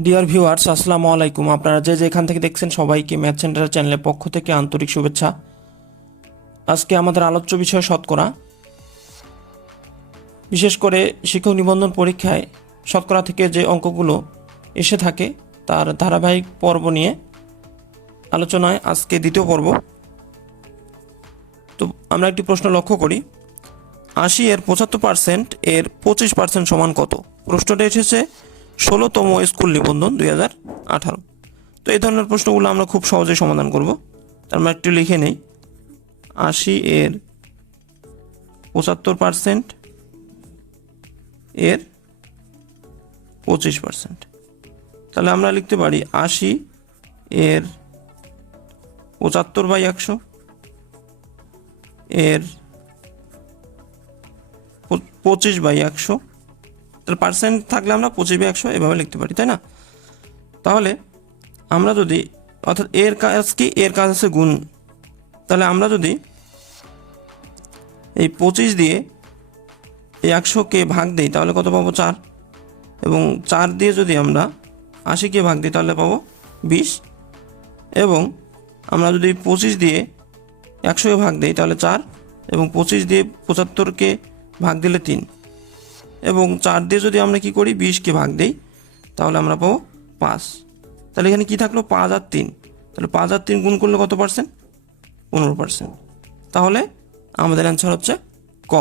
Dear viewers আসসালামু আলাইকুম। আপনারা যে যেখান থেকে দেখছেন সবাইকে ম্যাথ সেন্টার চ্যানেলের পক্ষ থেকে আন্তরিক শুভেচ্ছা। আজকে আমাদের আলোচ্য বিষয় শতকরা। বিশেষ করে শিক্ষক নিবন্ধন পরীক্ষায় শতকরা থেকে যে অঙ্কগুলো এসে থাকে, তার ধারাবাহিক পর্ব নিয়ে আলোচনায় আজকে দ্বিতীয় পর্ব। তো আমরা একটি প্রশ্ন লক্ষ্য করি, আশি এর পঁচাত্তর পার্সেন্ট এর পঁচিশ পার্সেন্ট সমান কত? প্রশ্নটা এসেছে ষোলোতম স্কুল নিবন্ধন দুই হাজার আঠারো। তো এই ধরনের প্রশ্নগুলো আমরা খুব সহজেই সমাধান করব। তার আমরা একটু লিখে নেই। আশি এর পঁচাত্তর পার্সেন্ট এর পঁচিশ পার্সেন্ট তাহলে আমরা লিখতে পারি আশি এর পঁচাত্তর বাই একশো, এর পঁচিশ বাই একশো। তাহলে পার্সেন্ট থাকলে আমরা পঁচিশ বাই একশো এভাবে লিখতে পারি, তাই না? তাহলে আমরা যদি, অর্থাৎ এর কাজ কি? এর কাজ আছে গুণ। তাহলে আমরা যদি এই পঁচিশ দিয়ে এই একশোকে ভাগ দিই, তাহলে কত পাবো? চার। এবং চার দিয়ে যদি আমরা আশিকে ভাগ দিই, তাহলে পাবো বিশ। এবং আমরা যদি পঁচিশ দিয়ে একশোকে ভাগ দিই, তাহলে চার। এবং পঁচিশ দিয়ে পঁচাত্তরকে ভাগ দিলে তিন। এবং চার দিয়ে যদি আমরা কি করি, বিশকে ভাগ দিই, তাহলে আমরা পাবো পাঁচ। তাহলে এখানে কি থাকল? পাঁচ আর তিন। তাহলে পাঁচ আর তিন গুণ করলে কত পার্সেন্ট পনেরো পার্সেন্ট তাহলে আমাদের অ্যান্সার হচ্ছে ক।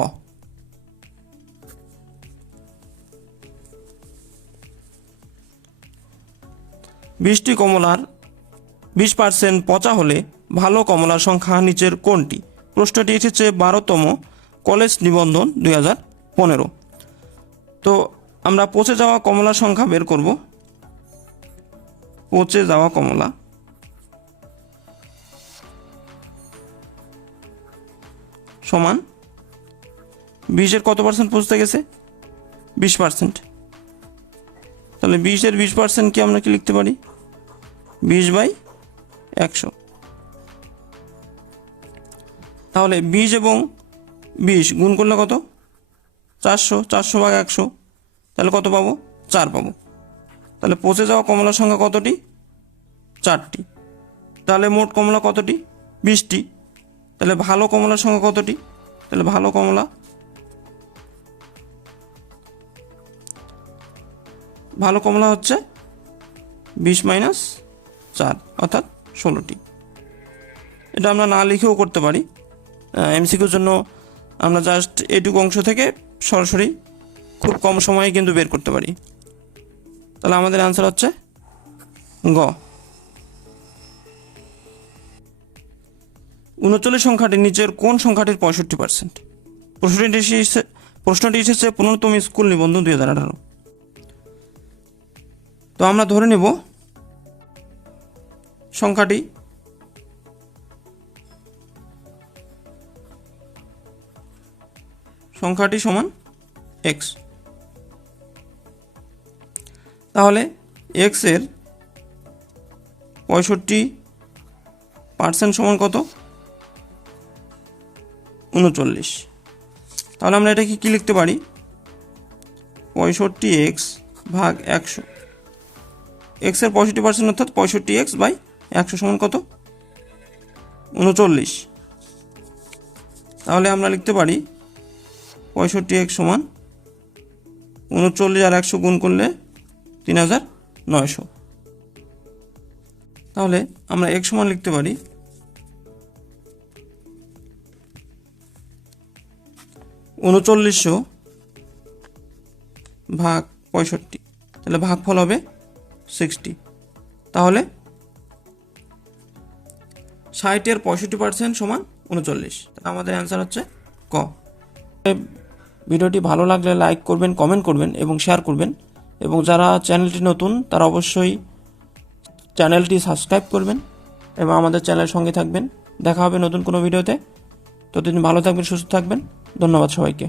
বিশটি কমলার, বিশ পার্সেন্ট পচা হলে ভালো কমলার সংখ্যা নিচের কোনটি? প্রশ্নটি এসেছে বারোতম কলেজ নিবন্ধন দুই হাজার পনেরো। তো আমরা পচে যাওয়া কমলার সংখ্যা বের করব। পচে যাওয়া কমলা। সমান। বিশের কত পার্সেন্ট পচতে গেছে? বিশ পার্সেন্ট তাহলে বিশের বিশ পার্সেন্ট কি আমরা কি লিখতে পারি? বিশ বাই একশো। তাহলে বিশ এবং বিশ গুণ করলে কত? চারশো চারশো ভাগ একশো। তাহলে কত পাবো? চার পাবো। তাহলে পচে যাওয়া কমলার সংখ্যা কতটি? চারটি। তাহলে মোট কমলা কতটি? বিশটি। তাহলে ভালো কমলার সংখ্যা কতটি? তাহলে ভালো কমলা ভালো কমলা হচ্ছে বিশ মাইনাস চার, অর্থাৎ ষোলোটি। এটা আমরা না লিখেও করতে পারি। এমসিকিউর জন্য আমরা জাস্ট এটুকু অংশ থেকে সরাসরি খুব কম সময়ে কিন্তু বের করতে পারি। তাহলে আমাদের অ্যান্সার হচ্ছে গ। উনচল্লিশ সংখ্যাটির নিচের কোন সংখ্যাটির পঁয়ষট্টি পার্সেন্ট প্রশ্নটি এসেছে প্রশ্নটি এসেছে পনেরোতম স্কুল নিবন্ধন দুই হাজার আঠারো। তো আমরা ধরে নেব সংখ্যাটি সংখ্যাটি সমান এক্স তাহলে এক্সের পঁয়ষট্টি পার্সেন্ট সমান কত? উনচল্লিশ। তাহলে আমরা এটাকে কি লিখতে পারি? পঁয়ষট্টি এক্স ভাগ একশো। এক্সের পঁয়ষট্টি পার্সেন্ট অর্থাৎ পঁয়ষট্টি এক্স বাই একশো সমান কত? উনচল্লিশ। তাহলে আমরা লিখতে পারি পঁয়ষট্টি এক্স সমান উনচল্লিশ আর একশো গুণ করলে তিন হাজার নয়শো। তাহলে আমরা এক সমান লিখতে পারি উনচল্লিশশো ভাগ পঁয়ষট্টি। তাহলে ভাগফল হবে সিক্সটি। তাহলে ষাটের পঁয়ষট্টি পার্সেন্ট সমান উনচল্লিশ। তাহলে আমাদের অ্যান্সার হচ্ছে ক। ভিডিওটি ভালো লাগলে লাইক করবেন, কমেন্ট করবেন এবং শেয়ার করবেন। এবং যারা চ্যানেলটি নতুন, তারা অবশ্যই চ্যানেলটি সাবস্ক্রাইব করবেন এবং আমাদের চ্যানেলের সঙ্গে থাকবেন। দেখা হবে নতুন কোনো ভিডিওতে। ততদিন ভালো থাকবেন, সুস্থ থাকবেন। ধন্যবাদ সবাইকে।